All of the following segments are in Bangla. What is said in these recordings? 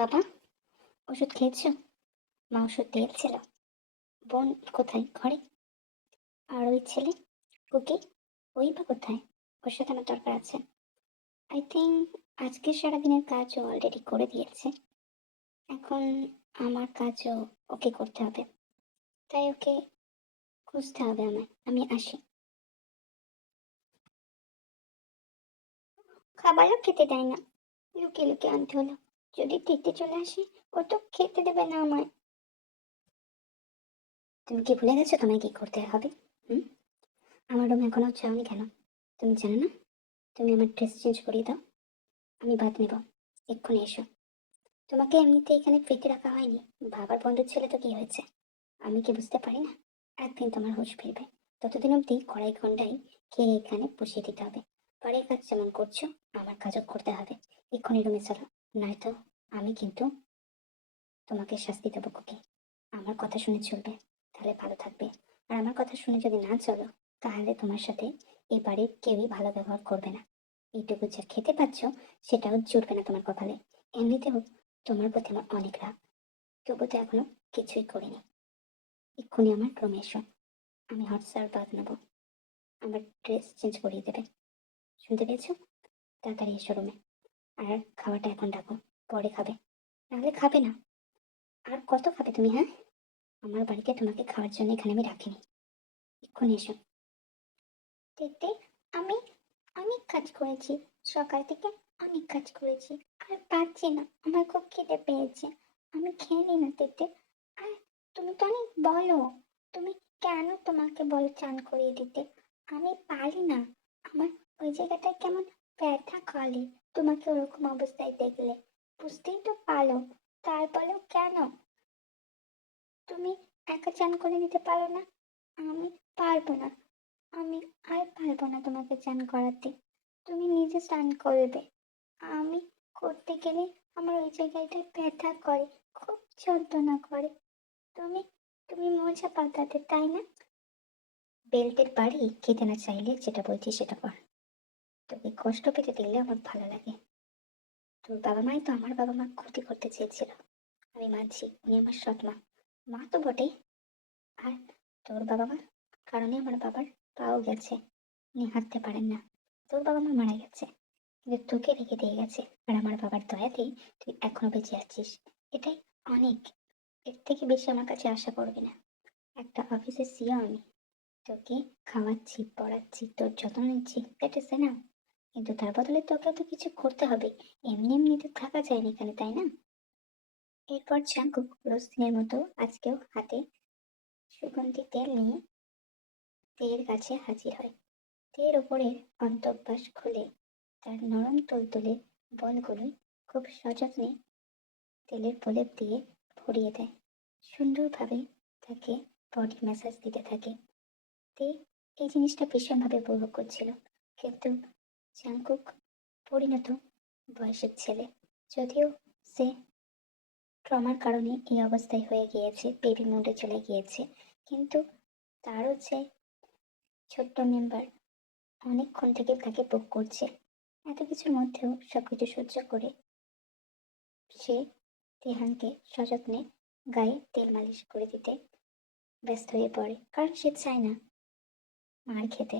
বাবা, ওষুধ খেয়েছো? মা ওষুধ দিয়েছিল। বোন কোথায়? ঘরে? আর ওই ছেলে কুকি, ওই বা কোথায়? ওর সাথে আমার দরকার আছে। আই থিঙ্ক আজকে সারাদিনের কাজও অলরেডি করে দিয়েছে। এখন আমার কাজও ওকে করতে হবে, তাই ওকে খুঁজতে হবে আমায়। আমি আসি। খাবারও খেতে দেয় না, লুকিয়ে লুকিয়ে আনতে হলো। যদি দেখতে চলে আসে, ও তো খেতে দেবে না আমায়। তুমি কি ভুলে গেছো তোমায় কি করতে হবে? হুম? আমার রুম এখনো যাওনি কেন? তুমি জানো না? তুমি আমার ড্রেস চেঞ্জ করিয়ে দাও। আমি বাদ নেব। এক্ষুনি এসো। তোমাকে এমনিতে এখানে ফ্রিতে রাখা হয়নি। বাবার বন্ধুর ছেলে তো কি হয়েছে? আমি কি বুঝতে পারি না? একদিন তোমার হুঁশ ফিরবে। ততদিন অব্দি কড়াই ঘন্টায় খেয়ে এখানে বসিয়ে দিতে হবে। বাড়ির কাজ যেমন করছো, আমার কাজও করতে হবে। এক্ষুনি রুমে চলো, নয়তো আমি কিন্তু তোমাকে শাস্তি দেবো কুকি। আমার কথা শুনে চলবে, তাহলে ভালো থাকবে। আর আমার কথা শুনে যদি না চলো, তাহলে তোমার সাথে এই বাড়ির কেউই ভালো ব্যবহার করবে না। এইটুকু যা খেতে পাচ্ছ, সেটাও জুটবে না তোমার কপালে। এমনিতেও তোমার প্রতি আমার অনেক রাগ, তবু তো এখনো কিছুই করিনি। এক্ষুনি আমার রুমে এসো। আমি হট সার্ভ বাদ নেবো। আমার ড্রেস চেঞ্জ করিয়ে দেবে। শুনতে পেয়েছো? তাড়াতাড়ি এসো রুমে। আর খাওয়াটা এখন রাখো, পরে খাবে। নাহলে খাবে না। আর কত খাবে তুমি, হ্যাঁ? আমার বাড়িতে তোমাকে খাওয়ার জন্য এখানে আমি রাখিনি। এক্ষুনি এসো। তেতে, আমি অনেক কাজ করেছি। সকাল থেকে অনেক কাজ করেছি। আর পারছি না, আমার খুব খিদে পেয়েছে। আমি খেয়ে নিই না তেতে। আর তুমি তো অনেক বলো, তুমি কেন তোমাকে বলো চান করিয়ে দিতে? আমি পারি না। আমার ওই জায়গাটায় কেমন ব্যথা করে তোমাকে ওরকম অবস্থায় দেখলে। বুঝতেই তো পারো, তারপরেও কেন তুমি একা চান করে দিতে পারো না? আমি পারবো না। আমি আর পারবো না তোমাকে চান করাতে। তুমি নিজে স্নান করবে। আমি করতে গেলে আমার ওই জায়গাটায় ব্যথা করে, খুব যন্ত্রণা করে। তুমি তুমি মজা পাও তাতে, তাই না? বেল্টের বাড়ি খেতে না চাইলে যেটা বলছি সেটা কর। তোকে কষ্ট পেতে দিলে আমার ভালো লাগে। তোর বাবা মাই তো আমার বাবা মা ক্ষতি করতে চেয়েছিল। আমি মানছি উনি আমার সৎ মা, মা তো বটেই। আর তোর বাবা মা কারণে আমার বাবার পাও গেছে, উনি হাঁটতে পারেন না। তোর বাবা মা মারা গেছে, কিন্তু তোকে রেখে দিয়ে গেছে। আর আমার বাবার দয়াতেই তুই এখনো বেঁচে আছিস। এটাই অনেক। এর থেকে বেশি আমার কাছে আশা করবি না। একটা অফিসের সিও আমি। তোকে খাওয়াচ্ছি, পড়াচ্ছি, তোর যত্ন নিচ্ছি, দ্যাট ইজ এনাফ। কিন্তু তার বদলে তোকে তো কিছু করতে হবে। এমনি এমনি তো থাকা যায় না এখানে, তাই না? এরপর চাঙ্কুক রোজ দিনের মতো আজকেও হাতে সুগন্ধি তেল নিয়ে তেয়ের কাছে হাজির হয়। তেয়ের ওপরের অন্তর্বাস খুলে তার নরম তুলতুলে বলগুলোই খুব সযত্নে তেলের প্রলেপ দিয়ে ভরিয়ে দেয়। সুন্দরভাবে তাকে বডি ম্যাসাজ দিতে থাকে। তে এই জিনিসটা ভীষণভাবে উপভোগ করছিল। কিন্তু জাংকুক পরিণত বয়সের ছেলে, যদিও সে ট্রমার কারণে এই অবস্থায় হয়ে গিয়েছে, বেবি মোডে চলে গিয়েছে, কিন্তু তারও যে ছোট্ট মেম্বার অনেকক্ষণ থেকে তাকে বুক করছে। এত কিছুর মধ্যেও সবকিছু সহ্য করে সে তেহানকে সযত্নে গায়ে তেল মালিশ করে দিতে ব্যস্ত হয়ে পড়ে, কারণ সে চায় না মার খেতে।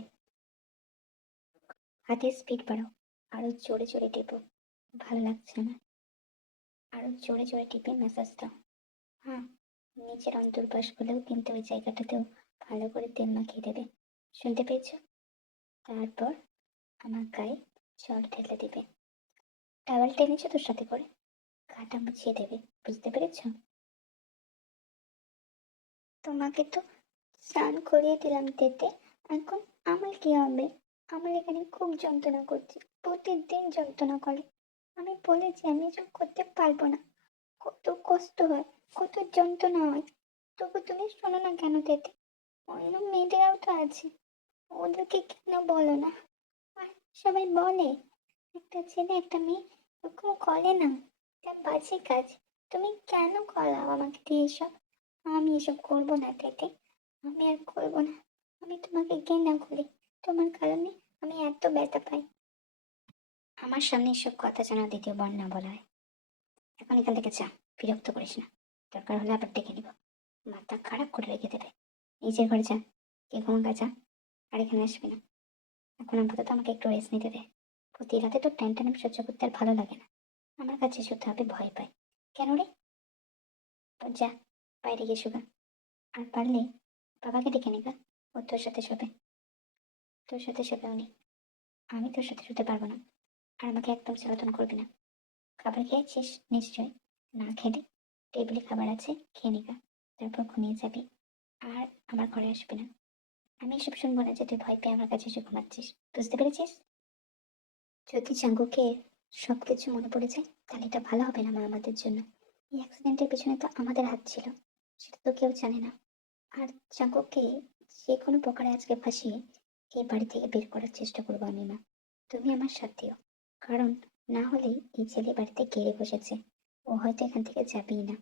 হাতের স্পিড বাড়াও, আরো জোরে জোরে টেপো। ভালো লাগছে না, আরো জোরে জোরে টিপে ম্যাসাজ দাও। হ্যাঁ, নিচের অন্তর্বাস গুলোও কিন্তু ওই জায়গাটাতেও ভালো করে তেল মাখিয়ে দেবে। শুনতে পেয়েছো? তারপর আমার গায়ে জল ঢেলে দেবে। টাওয়াল টেনেছো তোর সাথে করে? গাটা মুছিয়ে দেবে। বুঝতে পেরেছো? তোমাকে তো স্নান করিয়ে দিলাম তেতে, এখন আমার কি হবে? আমার এখানে খুব যন্ত্রণা করছে, প্রতিদিন যন্ত্রণা করে। আমি বলেছি আমি এসব করতে পারবো না। কত কষ্ট হয়, কত যন্ত্রণা হয়, তবু তুমি শোনো না কেন তেতে? অন্য মেয়েদেরও তো আছে, ওদেরকে কেন বলো না? আর সবাই বলে একটা ছেলে একটা মেয়ে এরকম করে না, এটা বাজে কাজ। তুমি কেন করাও আমাকে দিয়ে এসব? আমি এসব করবো না তেতে, আমি আর করবো না। আমি তোমাকে ঘৃণা করি, তোমার কারণে আমি এত ব্যথা পাই। আমার সামনে এসব কথা যেন দ্বিতীয়বার না বলা হয়। এখন এখান থেকে যা, বিরক্ত করিস না। দরকার হলে আবার ডেকে নিব, মাথা খারাপ করে রেখে দেবে। নিজের ঘরে যা, কে ঘুমাকা যা, আর এখানে আসবি না। এখন আপাতত আমাকে একটু রেস্ট নিতে দে। প্রতি রাতে তো টেনটেন সহ্য করতে আর ভালো লাগে না। আমার কাছে শুতে হবে ভয় পাই। কেন রে? তো যা, বাইরে গিয়ে শুগা। আর পারলে বাবাকে ডেকে নিগা, ও তোর সাথে শোবে। তোর সাথে শোবে উনি, আমি তোর সাথে শুতে পারবো না। আর আমাকে একদম জ্বালাতন করবি না। খাবার খেয়েছিস নিশ্চয়? না খেলে টেবিলে খাবার আছে, খেয়ে নিগা। তারপর ঘুমিয়ে যাবি। আর আমার ঘরে আসবি না। আমি এসব শুনবো না যে তুই ভয় পেয়ে আমার কাছে এসে ঘুমাচ্ছিস। বুঝতে পেরেছিস? যদি চাঙ্গুকে সবকিছু মনে পড়ে যায় তাহলে এটা ভালো হবে না মা আমাদের জন্য। এই অ্যাক্সিডেন্টের পেছনে তো আমাদের হাত ছিল, সেটা তো কেউ জানে না। আর চাঙ্গুকে যে কোনো প্রকারে আজকে ফাঁসিয়ে এই বাড়ি থেকে বের করার চেষ্টা করবো আমি মা। তুমি আমার সাথ দিও, কারণ না হলেই এই ছেলে বাড়িতে গেড়ে বসেছে। ও হয়তো এখান থেকে যাবেই না।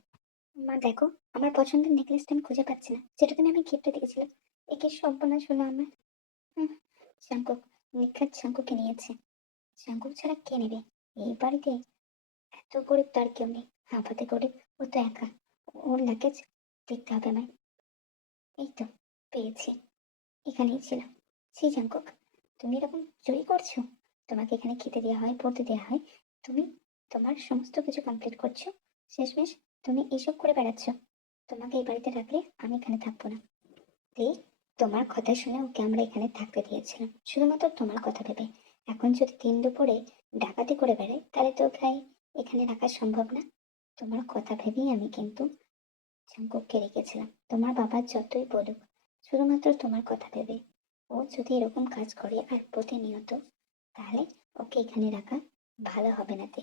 মা দেখো, আমার পছন্দের নেকলেসটা আমি খুঁজে পাচ্ছি না, যেটা তুমি আমি গিফটে দিয়েছিলাম। একে সর্বনাশ হলো আমার। হুম, চাঙ্কুক, নিখাত চাঙ্কুকে নিয়েছে। চাঙ্কুক ছাড়া কে নেবে এই বাড়িতে? এত গরিব তার কেউ নেই, আপাতে গরিব ও তো একা। ওর লাগেজ দেখতে হবে আমায়। এই তো পেয়েছি, এখানেই ছিল। সেই জাঙ্কুক, তুমি এরকম চুরি করছো? তোমাকে এখানে খেতে দেওয়া হয়, পড়তে দেওয়া হয়, তুমি তোমার সমস্ত কিছু কমপ্লিট করছো, শেষমেশ তুমি এসব করে বেড়াচ্ছ। তোমাকে এই বাড়িতে রাখলে আমি এখানে থাকবো না। এই তোমার কথা শুনে ওকে আমরা এখানে থাকতে দিয়েছিলাম শুধুমাত্র তোমার কথা ভেবে। এখন যদি দিন দুপুরে ডাকাতি করে বেড়ায় তাহলে তো ওকে এখানে রাখা সম্ভব না। তোমার কথা ভেবেই আমি কিন্তু চাঙ্কুককে রেখেছিলাম। তোমার বাবা যতই বলুক, শুধুমাত্র তোমার কথা ভেবে। ও যদি এরকম কাজ করে আর প্রতিনিয়ত, তাহলে ওকে এখানে রাখা ভালো হবে না তে।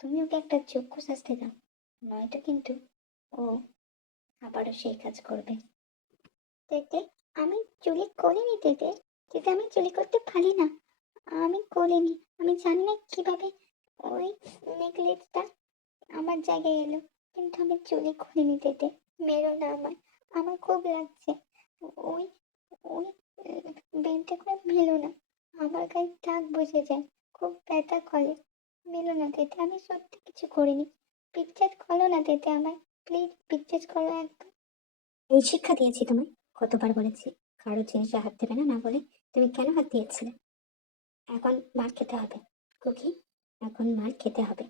তুমি ওকে একটা যোগ্য শাস্তি দাও, নয়তো কিন্তু ও আবারও সেই কাজ করবে। তেতে, আমি চুরি করিনি তেতে। তেতে, আমি চুরি করতে পারি না। আমি করিনি। আমি জানি না কিভাবে ওই নেকলেসটা আমার জায়গায় এলো, কিন্তু আমি চুরি করিনি তেতে। মেরো না আমায়, আমার খুব লাগছে। ওই ওই বেনটা করে মেলো না, আমার গায়ে দাগ বসে যায়, খুব ব্যথা করে। মেলো না তেতে, আমি সত্যি কিছু করিনি। পিকচার করো না তেতে আমায়, প্লিজ পিকচার করো একদম। এই শিক্ষা দিয়েছি তোমায়, কতবার বলেছি কারো জিনিসে হাত দেবে না, না বলে তুমি কেন হাত দিয়েছিলে? এখন মার খেতে হবে কুকি, এখন মার খেতে হবে।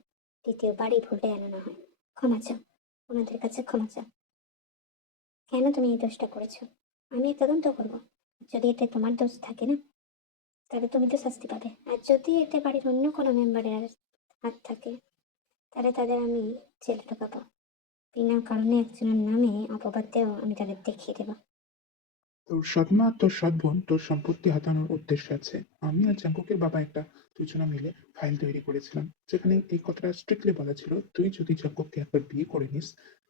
দ্বিতীয়বার এই ভুলটা যেন না হয়। ক্ষমা চাও, ওনাদের কাছে ক্ষমা চাও। কেন তুমি এই দোষটা করেছো? আমি তদন্ত করব। যদি এতে তোমার দোষ থাকে না, তাহলে তুমি তো শাস্তি পাবে। আর যদি এতে বাড়ির অন্য কোনো মেম্বারের হাত থাকে, তাহলে তাদের আমি জেলে ঢোকাবো। বিনা কারণে একজনের নামে অপবাদ দেওয়া আমি তাদের দেখিয়ে দেবো। তোর সৎমা আর তোর সৎ বোন তোর সম্পত্তি হাতানোর উদ্দেশ্যে আছে। আমি আর জাঙ্কুকের বাবা একটা দুজনা মিলে ফাইল তৈরি করেছিলাম, যেখানে এই কথাটা স্ট্রিক্টলি বলা ছিল, তুই যদি জাঙ্কুককে একবার বিয়ে করে নিস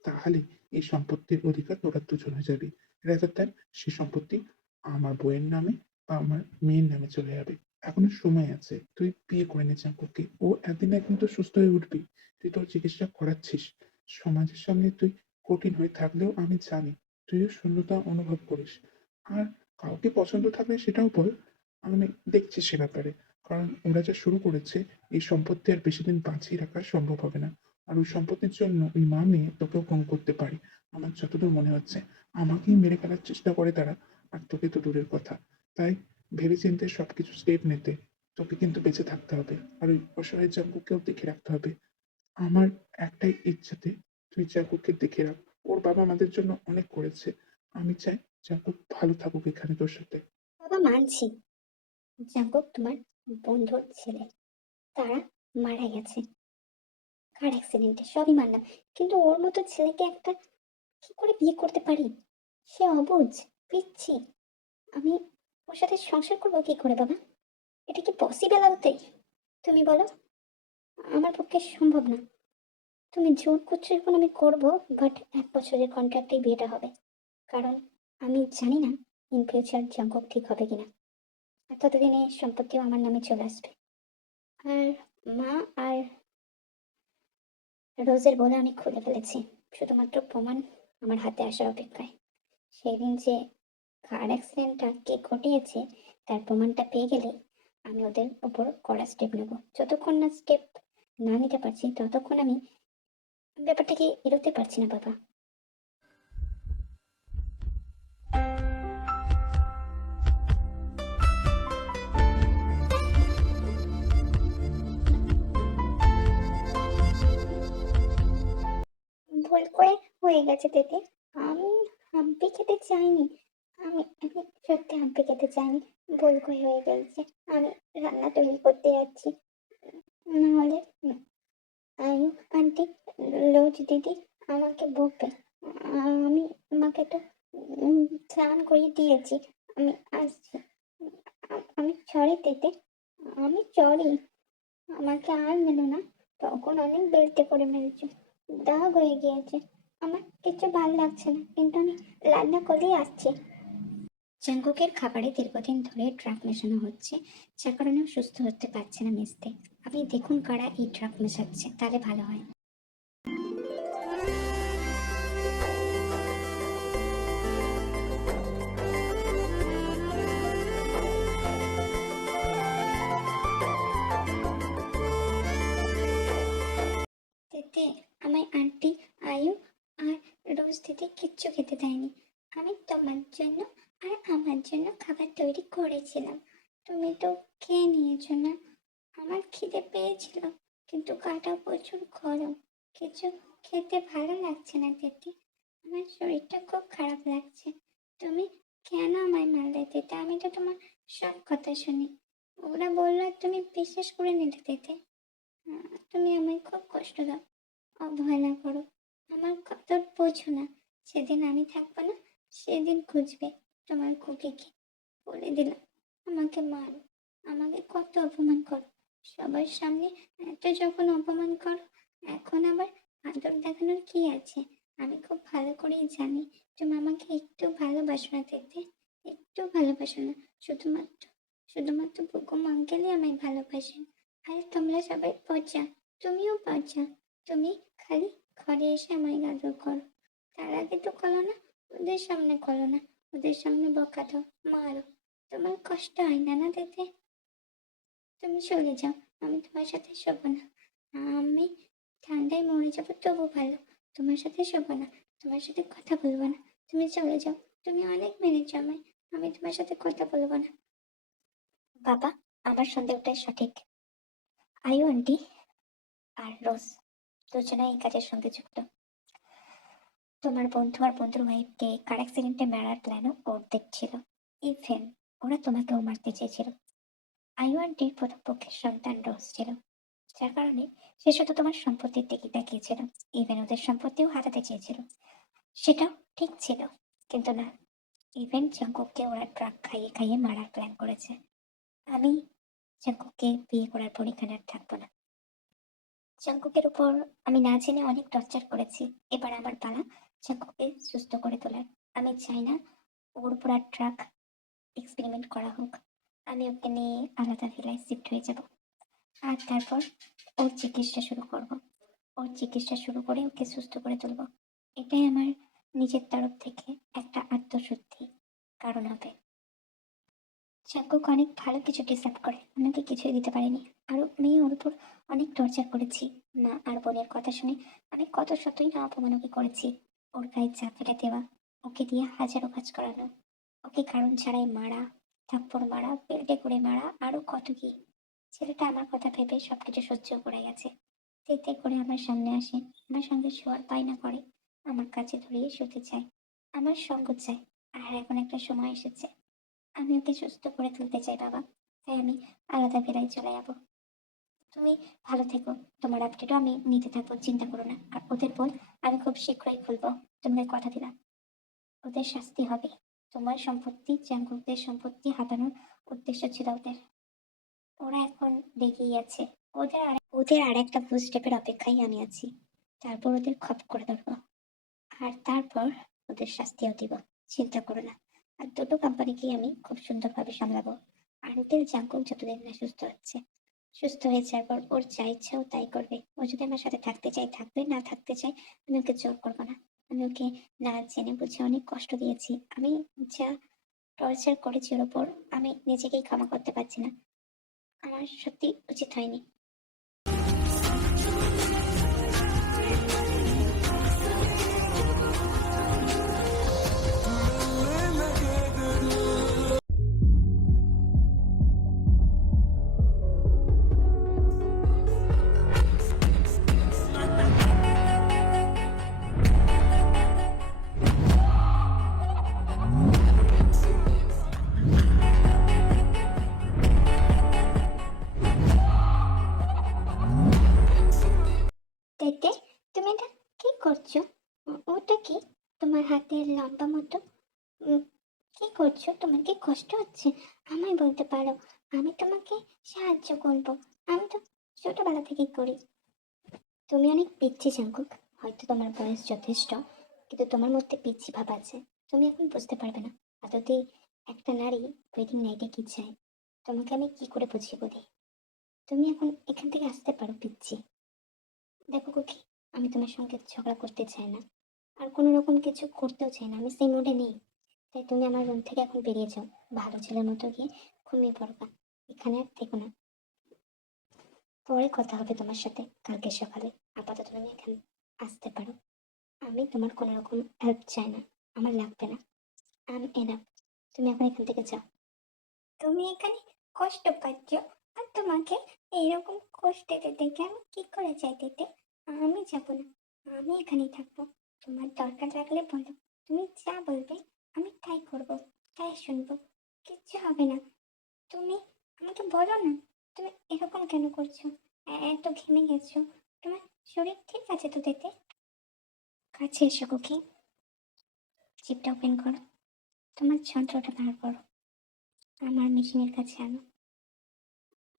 তাহলে এই সম্পত্তির অধিকার তোরা দুজন হয়ে যাবি। রেদার দ্যান সেই সম্পত্তি আমার বইয়ের নামে বা আমার মেয়ের নামে চলে যাবে। এখনো সময় আছে, তুই বিয়ে করে নে জাঙ্কুককে। ও একদিন না একদিন তো সুস্থ হয়ে উঠবি। তুই তোর চিকিৎসা করাচ্ছিস, সমাজের সামনে তুই কঠিন হয়ে থাকলেও আমি জানি তুইও শূন্যতা অনুভব করিস। আর কাউকে পছন্দ থাকলে সেটাও বল, আমি দেখছি সে ব্যাপারে। কারণ ওরা যা শুরু করেছে, এই সম্পত্তি আর বেশি দিন বাঁচিয়ে রাখা সম্ভব হবে না। আর ওই সম্পত্তির জন্য ওই মা মেয়ে তোকেও কম করতে পারে। আমার যতদূর মনে হচ্ছে আমাকেই মেরে ফেলার চেষ্টা করে তারা, আর তোকে তো দূরের কথা। তাই ভেবেচিন্তে সবকিছু স্টেপ নিতে তোকে কিন্তু বেঁচে থাকতে হবে, আর ওই অসহায় জাঙ্কুকেও দেখে রাখতে হবে। আমার একটাই ইচ্ছাতে তুই জাঙ্কুককে দেখে রাখ। ওর বাবা আমাদের জন্য অনেক করেছে, আমি চাই জাঙ্কুক ভালো থাকুক এখানে তোর সাথে। বাবা মানছি, জাঙ্কুক তোমার বন্ধুর ছেলে, তারা মারা গেছে কার অ্যাক্সিডেন্টে, সবই মানলাম। কিন্তু ওর মতো ছেলেকে একটা কি করে বিয়ে করতে পারি? সে অবুঝ, পিচ্ছি। আমি ওর সাথে সংসার করবো কি করে বাবা? এটা কি পসিবল হতে? তুমি বলো। আমার পক্ষে সম্ভব না। তুমি জোর করছো এখন আমি করবো, বাট 1 বছরের কন্ট্রাক্টেই বিয়েটা হবে। কারণ আমি জানি না ইন ফিউচার জাঙ্কুক ঠিক হবে কিনা। আর ততদিনে সম্পত্তিও আমার নামে চলে আসবে। আর মা আর রোজের বলে আমি খুলে ফেলেছি, শুধুমাত্র প্রমাণ আমার হাতে আসার অপেক্ষায়। সেদিন যে কার অ্যাক্সিডেন্টটা কে ঘটিয়েছে তার প্রমাণটা পেয়ে গেলে আমি ওদের উপর কড়া স্টেপ নেব। যতক্ষণ না স্টেপ না নিতে পারছি ততক্ষণ আমি ব্যাপারটাকে এড়োতে পারছি না বাবা। ভুল করে হয়ে গেছে তেতে। আমি হাম্পি খেতে চাইনি। আমি সত্যি হাম্পি খেতে চাইনি। ভুল করে হয়ে গেছে। আমি রান্না তৈরি করতে যাচ্ছি। নাহলে আয়ু আন্টি, রোজ দিদি আমাকে বকবে। আমি আমাকে তো স্নান করিয়ে দিয়েছি। আমি আসছি। আমি সরি তেতে। আমি সরি। আমাকে আর মেনো না। তখন অনেক বেলতে করে মেরেছে। দাগ হয়ে গিয়েছে। আমার কিছু ভালো লাগছে না, কিন্তু আমি রান্না করেই আসছি। জাঙ্কুকের খাবারে দীর্ঘদিন ধরে ড্রাগ মেশানো হচ্ছে, যার কারণে ও সুস্থ হতে পারছে না মেঝতে। আপনি দেখুন কারা এই ড্রাগ মেশাচ্ছে, তাহলে ভালো হয়। তেতে, আমায় আন্টি, আয়ু আর রোজ দিদি কিচ্ছু খেতে দেয়নি। আমি তোমার জন্য আর আমার জন্য খাবার তৈরি করেছিলাম। তুমি তো খেয়ে নিয়েছো না? আমার খিদে পেয়েছিল, কিন্তু গাটা প্রচুর গরম। কিছু খেতে ভালো লাগছে না দিদি। আমার শরীরটা খুব খারাপ লাগছে। তুমি কেন আমায় মারলে দিদি? আমি তো তোমার সব কথা শুনি। ওরা বললো তুমি বিশ্বাস করে নিলে দিদি। তুমি আমায় খুব কষ্ট দাও, অবহেলা করো। আমার কথা বোঝো না। সেদিন আমি থাকবো না, সেদিন খুঁজবে তোমার খুকিকে। বলে দিলাম, আমাকে মারো, আমাকে কত অপমান করো। সবার সামনে এত যখন অপমান করো, এখন আবার আদর দেখানোর কি আছে? আমি খুব ভালো করেই জানি তুমি আমাকে একটু ভালোবাসো না দিতে। একটু ভালোবাসো না। শুধুমাত্র শুধুমাত্র বুকুম আঙ্কেলই আমায় ভালোবাসেন। আর তোমরা সবাই পচা। তুমিও পচা। তুমি খালি ঘরে এসে আমায় আদর করো। তার আগে তো করো না। ওদের সামনে করো না। ওদের সামনে বকা দাও, মারো। তোমার কষ্ট হয় না না দিতে? তুমি চলে যাও। আমি তোমার সাথে শোবো না। আমি ঠান্ডায় মরে যাবো তবু ভালো। তোমার সাথে শোবো না। তোমার সাথে কথা বলবো না। তুমি চলে যাও। তুমি অনেক মেরেছো আমায়। আমি তোমার সাথে কথা বলবো না। বাবা, আমার সন্দেহটাই সঠিক। আয়ু আন্টি আর রোজ দুজনেই এই কাজের সঙ্গে যুক্ত। তোমার বন্ধু আর বন্ধুর ওয়াইফকে কার অ্যাক্সিডেন্টে মারার প্ল্যানও ওর দেখছিল। ইভেন ওরা তোমাকেও মারতে চেয়েছিল। আয়ু আন্টির প্রথম পক্ষের সন্তান রোজ ছিল, যার কারণে সে শুধু তোমার সম্পত্তির দিকে তাকিয়েছিল। ইভেন ওদের সম্পত্তিও হাতাতে চেয়েছিল। সেটাও ঠিক ছিল, কিন্তু না। ইভেন জাঙ্কুককে ওরা ড্রাগ খাইয়ে খাইয়ে মারার প্ল্যান করেছে। আমি জাঙ্কুককে বিয়ে করার পর এখানে আর থাকবো না। জাঙ্কুকের উপর আমি না জেনে অনেক টর্চার করেছি। এবার আমার পালা জাঙ্কুককে সুস্থ করে তোলার। আমি চাই না ওর উপর আর ড্রাগ এক্সপেরিমেন্ট করা হোক। আমি ওকে নিয়ে আলাদা ভিলায় শিফট হয়ে যাব। আর তারপর ওর চিকিৎসা শুরু করব। ওর চিকিৎসা শুরু করে ওকে সুস্থ করে তুলব। এটাই আমার নিজের তরফ থেকে একটা আত্মশুদ্ধি কারণ হবে। জাঙ্কুক অনেক ভালো কিছু ডিসার্ভ করে, আমি ওকে কিছুই দিতে পারিনি। আরও মেয়ে ওর উপর অনেক টর্চার করেছি। মা আর বোনের কথা শুনে আমি কত শতই না অপমান ওকে করেছি। ওর গায়ে চাপিটা দেওয়া, ওকে দিয়ে হাজারো কাজ করানো, ওকে কারণ ছাড়াই মারা, থাপ্পড় মারা, বেল্টে করে মারা, আরো কত কি। ছেলেটা আমার কথা ভেবে সবকিছু সহ্য করে গেছে। তেতে করে আমার সামনে আসে, আমার সঙ্গে শোয়ার বায়না করে, আমার কাছে ধরিয়ে শুতে চায়, আমার সঙ্গ চায়। আর এখন একটা সময় এসেছে, আমি ওকে সুস্থ করে তুলতে চাই বাবা। তাই আমি আলাদা বেলায় চলে যাবো। তুমি ভালো থেকো। তোমার আপডেটও আমি নিতে থাকবো, চিন্তা করো না। আর ওদের বল আমি খুব শীঘ্রই খুলবো। তোমাকে কথা দিলাম। ওদের শাস্তি হবে। তোমার সম্পত্তি জাঙ্কুকদের সম্পত্তি হাতানোর উদ্দেশ্য ছিল ওদের। ওরা এখন রেগেই আছে। ওদের আর একটা ভুল স্টেপের অপেক্ষায় আমি আছি। তারপর ওদের খপ করে ধরবো। আর তারপর ওদের শাস্তিও দিব। চিন্তা করো না। আর দুটো কোম্পানিকেই আমি খুব সুন্দরভাবে সামলাবো। আঙ্কেল জাঙ্কুক যতদিন না সুস্থ হচ্ছে, সুস্থ হয়ে যাওয়ার পর ওর যা ইচ্ছা ও তাই করবে। ও যদি আমার সাথে থাকতে চায় থাকবে, না থাকতে চায় আমি ওকে জোর করবো না। আমি ওকে না জেনে বুঝে অনেক কষ্ট দিয়েছি। আমি যা টর্চার করেছি ওর ওপর, আমি নিজেকেই ক্ষমা করতে পারছি না। আমার সত্যি উচিত হয়নি। করছো? ওটা কি তোমার হাতে লম্বা মতো? উম, কি করছো? তোমার কি কষ্ট হচ্ছে? আমায় বলতে পারো, আমি তোমাকে সাহায্য করবো। আমি তো ছোটবেলা থেকেই করি। তুমি অনেক পিচ্ছি জাঙ্কুক। হয়তো তোমার বয়স যথেষ্ট, কিন্তু তোমার মধ্যে পিচ্ছি ভাব আছে। তুমি এখন বুঝতে পারবে না আদতেই একটা নারী ওয়েডিং নাইটে কি চায়। তোমাকে আমি কি করে বুঝিয়ে বলি? তুমি এখন এখান থেকে আসতে পারো পিচ্ছি। দেখো কুকি, আমি তোমার সঙ্গে ঝগড়া করতে চাই না, আর কোনো রকম কিছু করতেও চাই না। আমি সেই মুডে নেই। তাই তুমি আমার রুম থেকে এখন বেরিয়ে যাও। ভালো ছেলের মতো গিয়ে ঘুমিয়ে পড়বা। এখানে আর থেকো না। পরে কথা হবে তোমার সাথে কালকে সকালে। আপাতত তুমি এখানে আসতে পারো। আমি তোমার কোনো রকম হেল্প চাই না, আমার লাগবে না। আমি এনাফ। তুমি এখন এখান থেকে যাও। তুমি এখানে কষ্ট পাচ্ছ, আর তোমাকে এইরকম কষ্টে দেখে আমি কি করে চাই দিতে? আমি যাবো না, আমি এখানেই থাকবো। তোমার দরকার লাগলে বলো, তুমি যা বলবে আমি তাই করবো, তাই শুনবো। কিচ্ছু হবে না। তুমি আমাকে বলো না, তুমি এরকম কেন করছো? এত ঘেমে গেছো, তোমার শরীর ঠিক আছে তো দেখতে? কাছে এসো কুকি, জিপটা ওপেন করো, তোমার যন্ত্রটা বার করো, আমার মেশিনের কাছে আনো।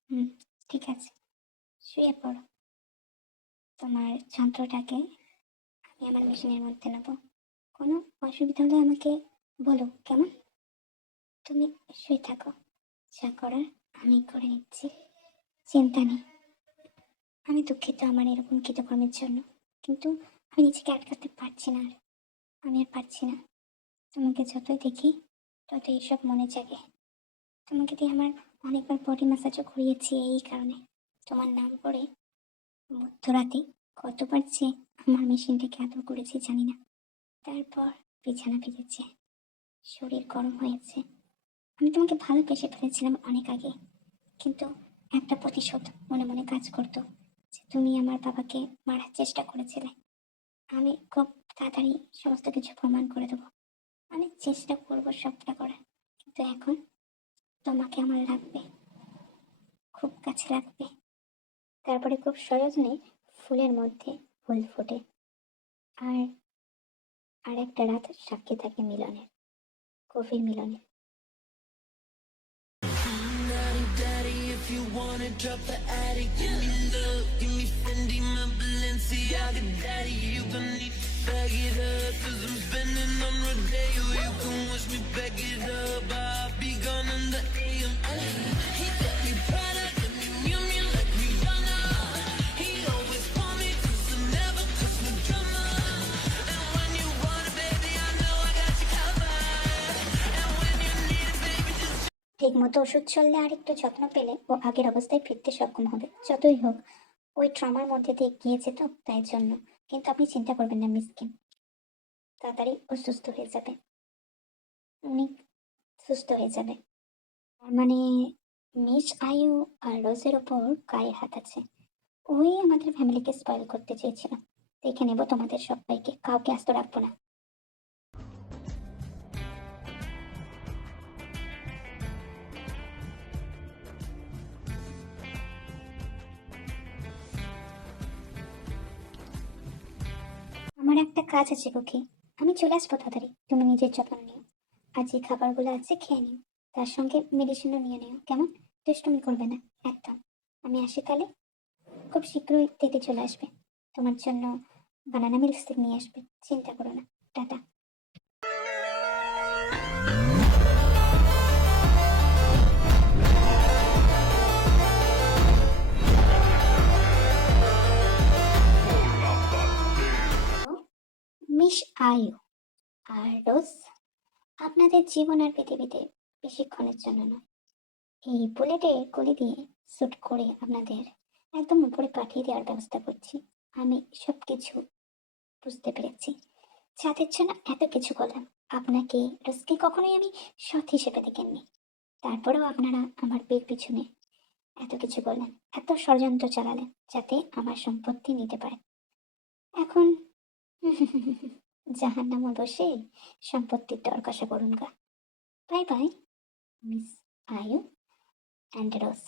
হুম, ঠিক আছে, শুয়ে পড়ো। তোমার যন্ত্রটাকে আমি আমার মেশিনের মধ্যে নেবো। কোনো অসুবিধা হলে আমাকে বলো, কেমন? তুমি শুয়ে থাকো, যা করার আমি করে নিচ্ছি, চিন্তা নেই। আমি দুঃখিত আমার এরকম কৃতকর্মের জন্য, কিন্তু আমি নিজেকে আটকাতে পারছি না। আর আমি আর পারছি না। তোমাকে যতই দেখি ততই এইসব মনে জাগে। তোমাকে দিয়ে আমার অনেকবার বডি ম্যাসাজও করিয়েছি এই কারণে। তোমার নাম করে মধ্যরাতে কতবার যে আমার মেশিনটাকে আদর করেছি জানি না। তারপর বিছানা ভিজেছে, শরীর গরম হয়েছে। আমি তোমাকে ভালোবেসে ফেলেছিলাম অনেক আগে, কিন্তু একটা প্রতিশোধ মনে মনে কাজ করতো যে তুমি আমার বাবাকে মারার চেষ্টা করেছিলে। আমি খুব তাড়াতাড়ি সমস্ত কিছু প্রমাণ করে দেবো। আমি চেষ্টা করবো সবটা করার, কিন্তু এখন তোমাকে আমার লাগবে, খুব কাছে লাগবে। তারপরে খুব সযত্নে ফুলের মধ্যে ফুল ফোটে, আর আর একটা রাত সাক্ষী থাকে মিলনের, গভীর মিলনের। Daddy, if you wanna drop the attic, give me love, give me Fendi, my Balenciaga. Daddy, you gon' need to bag it up, cause I'm spending on Rodeo. You can watch me back it up, I'll be gone in the AM. He got me Prada, got me Miu Miu like Rihanna. He always want me cause I never cause no drama. And when you want it, baby, I know I got you covered. And when you need it, baby, just ঠিক মতো ওষুধ চললে আর একটু যত্ন পেলে ও আগের অবস্থায় ফিরতে সক্ষম হবে। যতই হোক, ওই ট্রমার মধ্যে দিয়ে গিয়েছে তো, তাই জন্য। কিন্তু আপনি চিন্তা করবেন না মিস কিম, তাড়াতাড়ি ও সুস্থ হয়ে যাবে। উনি সুস্থ হয়ে যাবে। তার মানে মিস আয়ু আর রোজের ওপর গায়ে হাত আছে। ওই আমাদের ফ্যামিলিকে স্পয়েল করতে চেয়েছিল। দেখে নেবো তোমাদের সবাইকে, কাউকে আস্ত রাখবো না। আমার একটা কাজ আছে কুকি, আমি চলে আসবো তাড়াতাড়ি। তুমি নিজের যত্ন নিও, আর যে খাবারগুলো আছে খেয়ে নিও, তার সঙ্গে মেডিসিনও নিয়ে নিও, কেমন? দুষ্টুমি করবে না একদম। আমি আসি তাহলে, খুব শীঘ্রই দিদি চলে আসবে। তোমার জন্য বানানা মিল্ক নিয়ে আসবে, চিন্তা করো না। টাটা। মিস আয়ু আর রোজ, আপনাদের জীবন আর পৃথিবীতে বেশিক্ষণের জন্য নয়। এই বুলেটে গলি দিয়ে শুট করে আপনাদের একদম উপরে পাঠিয়ে দেওয়ার ব্যবস্থা করছি। আমি সবকিছু বুঝতে পেরেছি, যাদের জন্য এত কিছু করলাম। আপনাকে রোজকে কখনোই আমি সৎ হিসেবে দেখেননি, তারপরেও আপনারা আমার পেট পিছনে এত কিছু করলেন, এত ষড়যন্ত্র চালালেন যাতে আমার সম্পত্তি নিতে পারে। এখন জাহান নামে বসে সম্পত্তির দর কষা করুন গা। বাই বাই মিস আয়ু অ্যান্ড রোজ।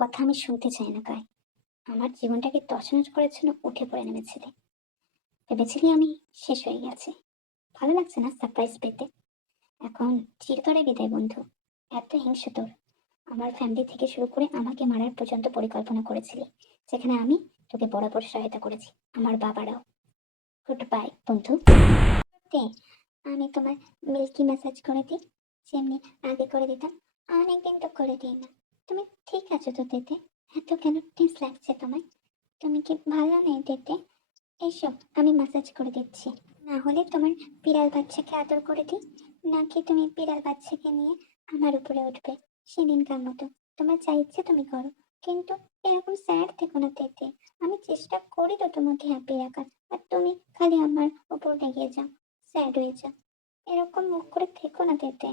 কথা আমি শুনতে চাই না গায়ে। আমার জীবনটাকে তছনছ করার জন্য উঠে পড়ে নেমেছিলে। ভেবেছিলি আমি শেষ হয়ে গেছে। ভালো লাগছে না সারপ্রাইজ পেতে? এখন চিরতরে বিদায় বন্ধু। এত হিংসে তোর। আমার ফ্যামিলি থেকে শুরু করে আমাকে মারার পর্যন্ত পরিকল্পনা করেছিলি, যেখানে আমি তোকে বরাবর সহায়তা করেছি, আমার বাবারাও। গুড বাই বন্ধু। তে, আমি তোমার মিল্কি ম্যাসাজ করে দিই, যেমনি আগে করে দিতাম। অনেকদিন তো করে দিই না। তুমি ঠিক আছো তো তেতে? এত কেন টেন্স লাগছে তোমায়? তুমি কি ভালো নেই তেতে? এসো, আমি ম্যাসাজ করে দিচ্ছি। না হলে তোমার বিড়াল বাচ্চাকে আদর করে দিই, নাকি তুমি বিড়াল বাচ্চাকে নিয়ে আমার উপরে উঠবে সেদিনকার মতো? তোমার যা ইচ্ছে তুমি করো, কিন্তু এরকম স্যাড থেকো না তেতে। আমি চেষ্টা করি তো তোমাকে হ্যাপি রাখার, আর তুমি খালি আমার উপর লেগে যাও, স্যাড হয়ে যাও। এরকম মুখ করে থেকো না তেতে।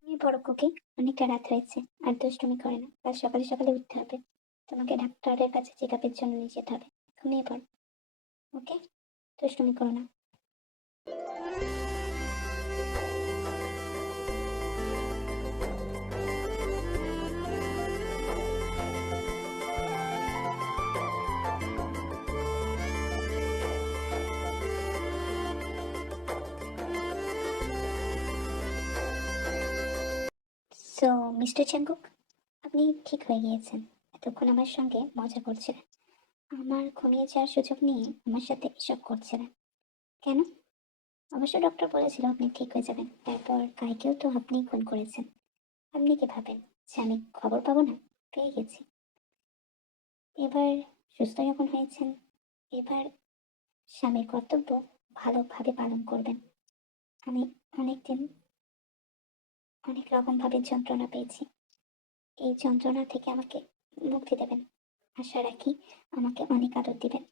তুমি বড় কুকি, অনেকটা রাত হয়েছে, আর দুষ্টুমি করে না। কাল সকালে সকালে উঠতে হবে, তোমাকে ডাক্তারের কাছে চেক আপের জন্য নিয়ে যেতে হবে। ঘুমিয়ে পড়ো, ওকে? দুষ্টুমি করো না। সো মিস্টার চাঙ্কুক, আপনি ঠিক হয়ে গিয়েছেন। এতক্ষণ আমার সঙ্গে মজা করছিলেন, আমার ঘুমিয়ে যাওয়ার সুযোগ নিয়ে আমার সাথে এসব করছিলেন কেন? অবশ্য ডক্টর বলেছিল আপনি ঠিক হয়ে যাবেন। তারপর কাইকেও তো আপনি খুন করেছেন। আপনি কি ভাবেন যে আমি খবর পাবো না? পেয়ে গেছি। এবার সুস্থ যখন হয়েছেন, এবার স্বামীর কর্তব্য ভালোভাবে পালন করবেন। আমি অনেকদিন অনেক রকম ভাবে যন্ত্রণা পেয়েছি। এই যন্ত্রণা থেকে আমাকে মুক্তি দেবেন। আশা রাখি আমাকে অনেক আদর দিবেন।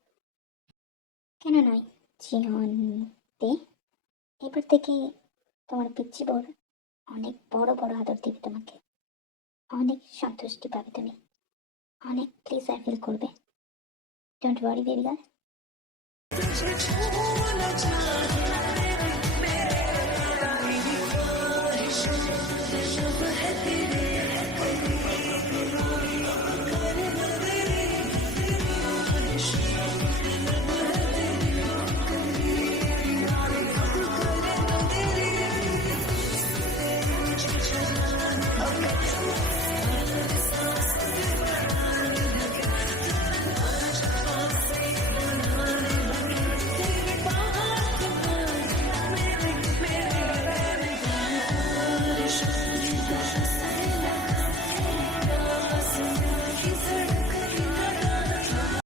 কেন নয়, জীবনতে এবার থেকে তোমার পিচ্চি বোর অনেক বড় বড় আদর দিবে তোমাকে। অনেক সন্তুষ্টি পাবে তুমি, অনেক প্লেজার ফিল করবে। Don't worry baby girl.